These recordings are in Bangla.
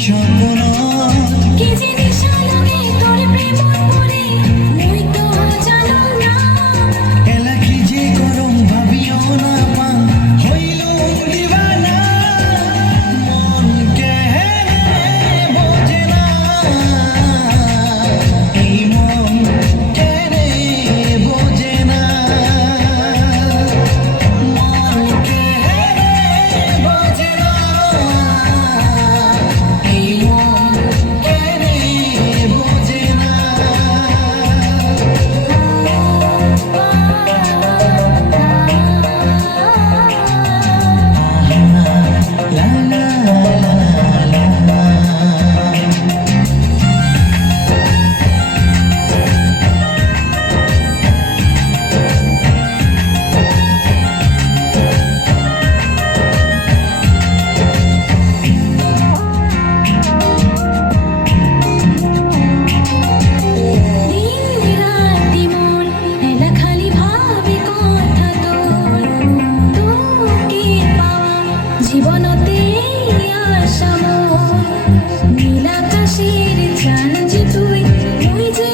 স্বপ্ন কি জিনিস লাগে তোর প্রেম করে মুই তো জানো না এলা কি যে করম ভাবিও না পা হইল দিবানা মন কেনে বোঝে না এই মন কেনে বোঝে না মন কেনে বোঝে না এই মন কেনে বোঝে না la la la la la দিন রাতি মোর এলা খালি ভাবে কথা তোর তোকে পাওয়া জীবনতে আশা মোর নীল আকাশের চাঁদ যে তুই তুই যে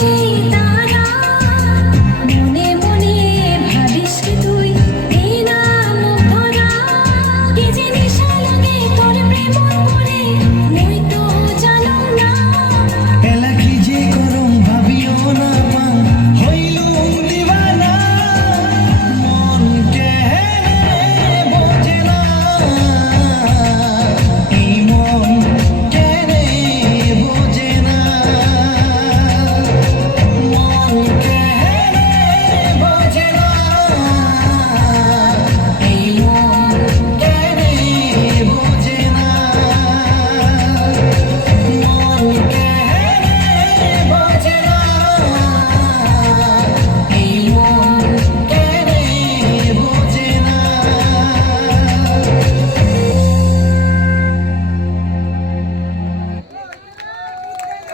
তারা মনে মনে ভাবিস কি তুই এই নাম ধরা কি জিনিস লাগে তোর প্রেম করে মুই